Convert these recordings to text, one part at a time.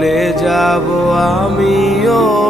ভুলে যাব আমিও।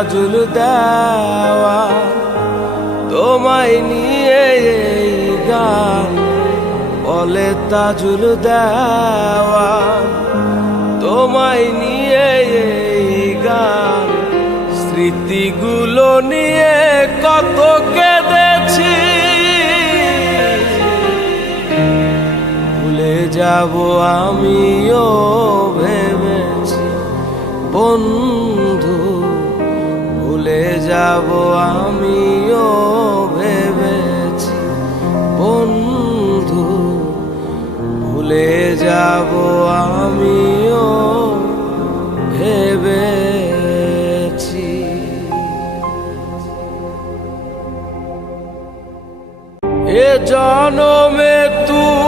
বলে দেওয়া, তোমায় নিয়ে এই গান বলে তাজুল দেওয়া, তোমায় নিয়ে এই গান স্মৃতিগুলো নিয়ে কত কেঁদেছি। ভুলে যাব আমিও ভেবেছি বন্ধু ভুলে যাব আমিও ভেবেছি। বন্ধু ভুলে যাব আমিও ভেবেছি। এ জনমে তুমি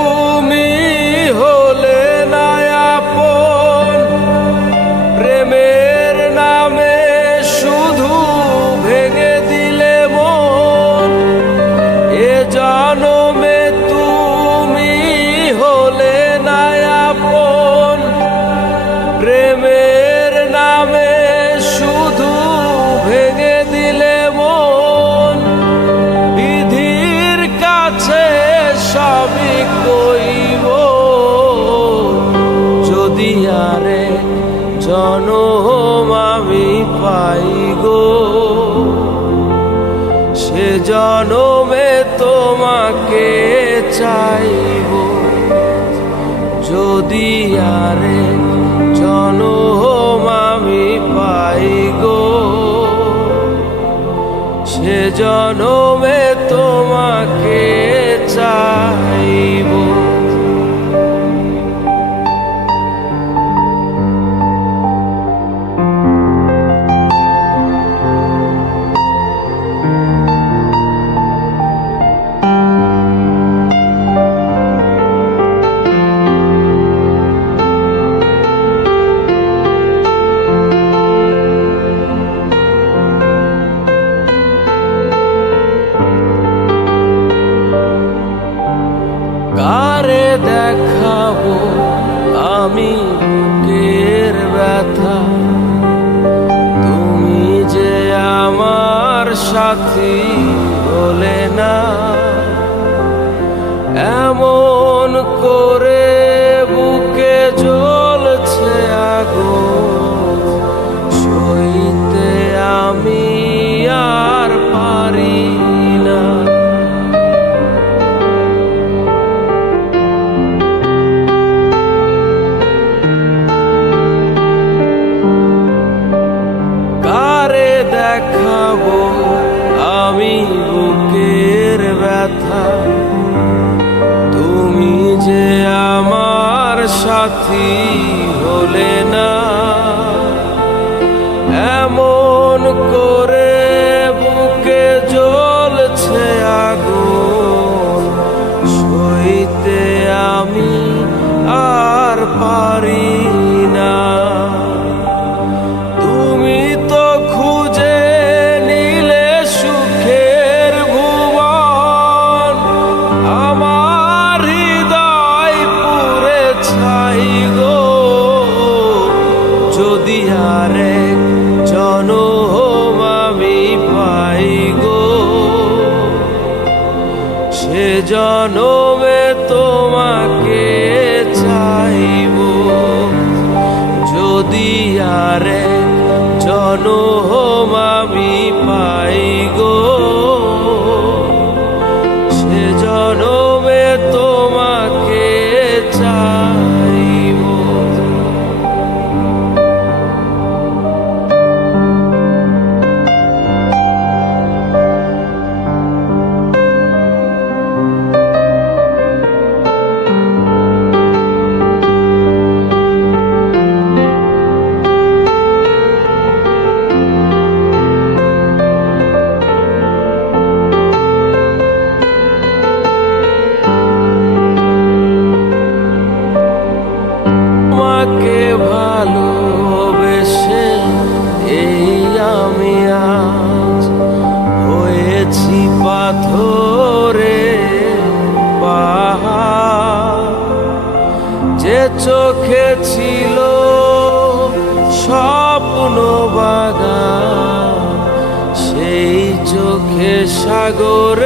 জনমে তোমাকে চাইব। যদি আরে জনম আমি পাই গো সে জনমে আর আমি চোখে ছিল স্বপ্ন বাগান সেই চোখে সাগর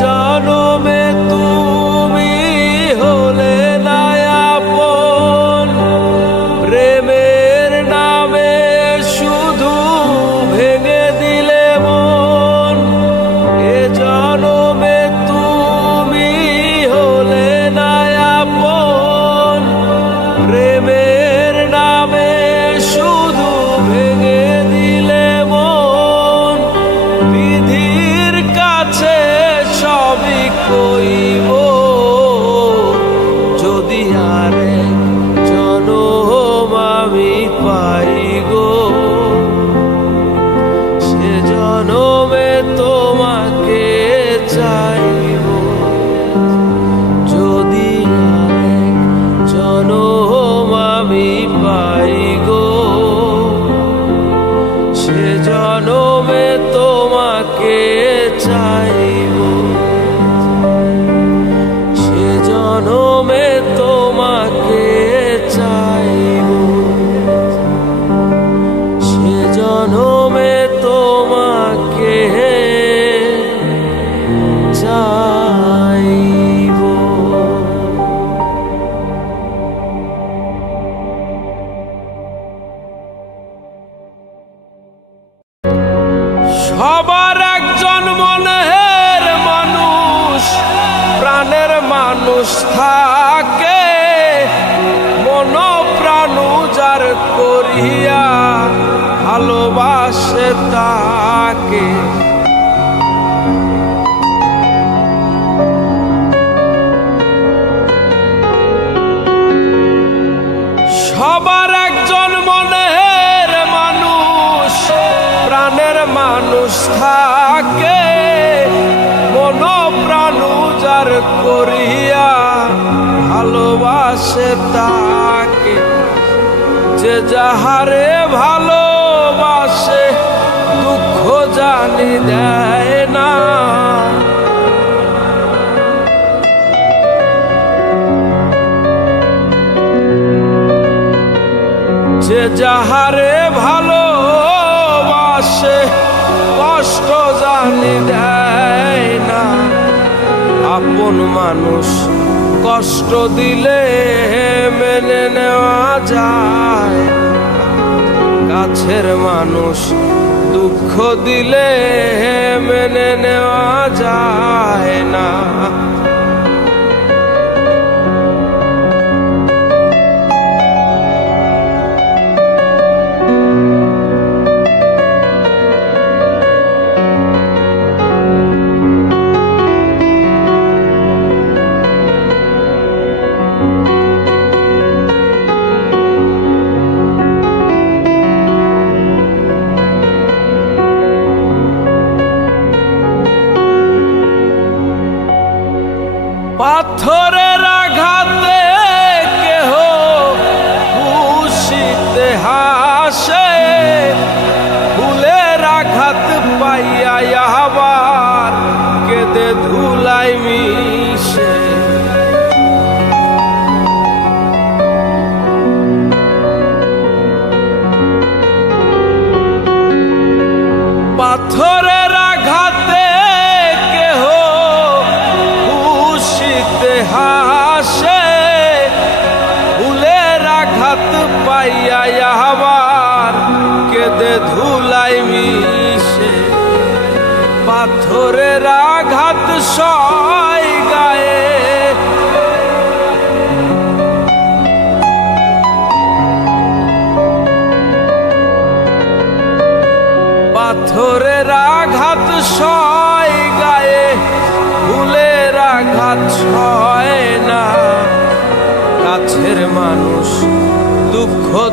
জনমে তুমি মানুষ থাকে মন প্রাণ উজার করিয়া ভালোবাসে তাকে। যে যাহারে ভালোবাসে, দুঃখ জানি দেয় না। যে যাহারে আপন মানুষ, কষ্ট দিলে মেনে নেওয়া যায়। কাছের মানুষ, দুঃখ দিলে মেনে নেওয়া যায় না।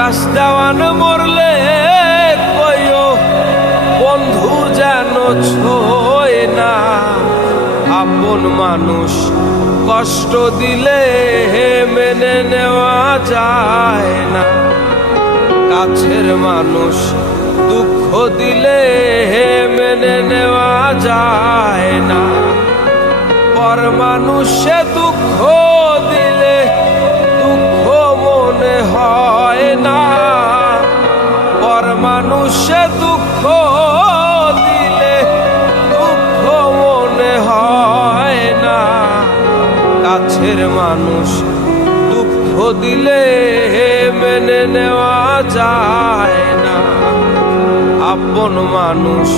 আকাশ দেওয়ান মরলে কইও, বন্ধু যেন ছোয় না। আপন মানুষ কষ্ট দিলে মেনে নেওয়া যায় না। কাছের মানুষ দুঃখ দিলে মেনে নেওয়া যায় না। পর মানুষে দুঃখ মানুষে দুঃখ দিলে দুঃখ মনে হয় না। কাছের মানুষ দুঃখ দিলে মেনে নেওয়া যায় না। আপন মানুষ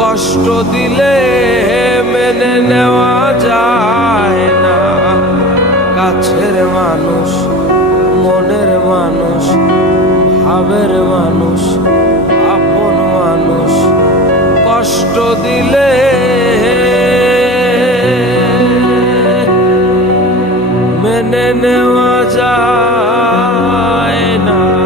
কষ্ট দিলে মেনে নেওয়া যায় না। কাছের মানুষ, মনের মানুষ, ভাবের মানুষ কষ্ট দিলে মেনে নেওয়া যায় না।